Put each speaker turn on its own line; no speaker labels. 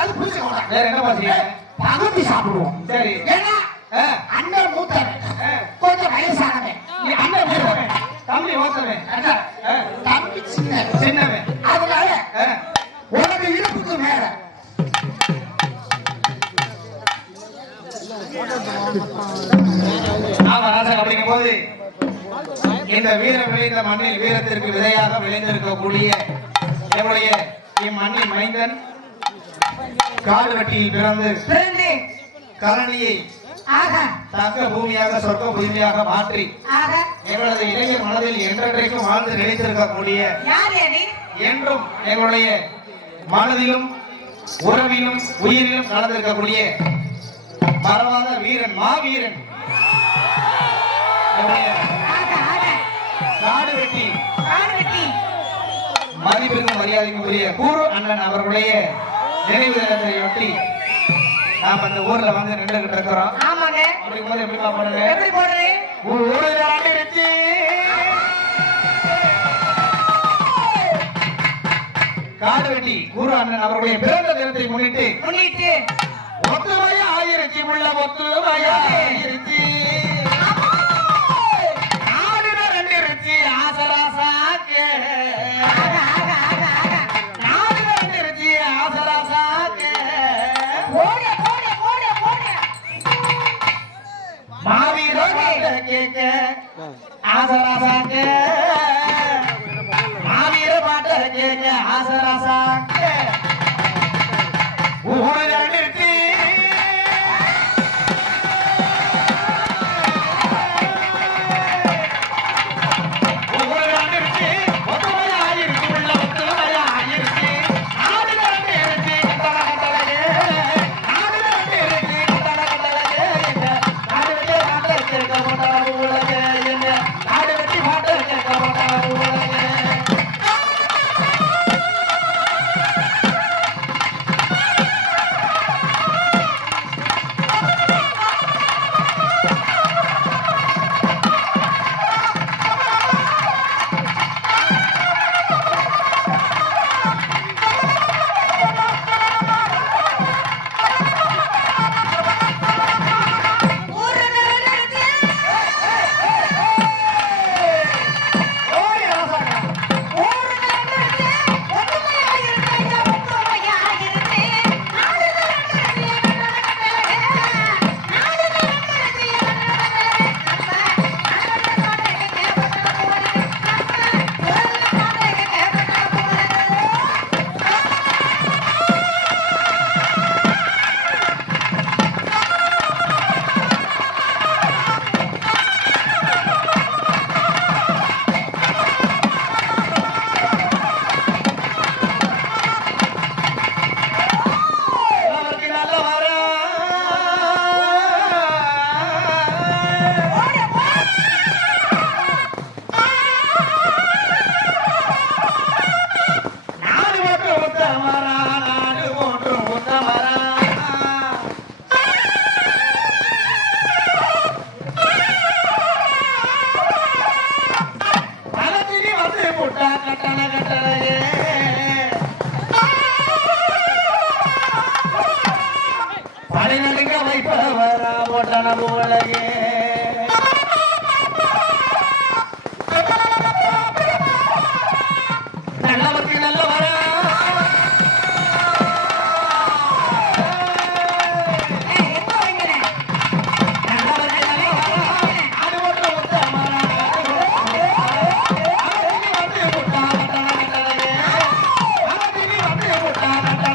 கூடாது புரிஞ்சுக்க கூடாது
வேற என்னப்பா செய்ய
பகுதி சாப்பிடுவோம்.
சரி.
ஏன்னா அண்ணன் மூத்தவன். கொஞ்சம் வயசானவன்.
அண்ணன் மூத்தவன், தம்பி ஆ,
தம்பி சின்ன
சின்னவன்.
அதனால உனக்கு இடுப்புக்கு மேல.
ஆமா அப்படிங்கும் போது இந்த வீரம் விளைந்த மண்ணில் வீரத்திற்கு விதையாக விளைந்திருக்கக்கூடிய எங்களுடைய இம்மண்ணின் மைந்தன் காடு வெட்டியில் பிறந்து
பிறந்து
கரணியை
ஆக
தக்க பூமியாக சொர்க்க பூமியாக மாற்றி எங்களது இளைஞர் மனதில் என்றென்றைக்கும் வாழ்ந்து
யாரு
என்றும் எங்களுடைய மனதிலும் உறவிலும் உயிரிலும் கலந்திருக்கக்கூடிய மறவாத வீரன் மாவீரன் காடு வெட்டி மரியாதைக்கும் உரிய கூறு அண்ணன் அவர்களுடைய நினைவு தினத்தையொட்டி நாம் அந்த ஊர்ல வந்து நின்றுகிட்டு இருக்கிறோம்.
ஆமாங்க.
அப்படிங்கும் போது எப்படிமா பண்ணுங்க
எப்படி போடுறேன்
ஊரில் ஆண்டிருச்சு காடு வெட்டி குரு அண்ணன் அவருடைய பிறந்த தினத்தை முன்னிட்டு
முன்னிட்டு
ஒத்துமையா ஆயிருச்சு உள்ள ஒத்துமையா ஆயிருச்சு கேட்க ஆசராசாக்கு மாவீர பாட்ட கேட்க ஆசராசாக்கு பழி நடுங்க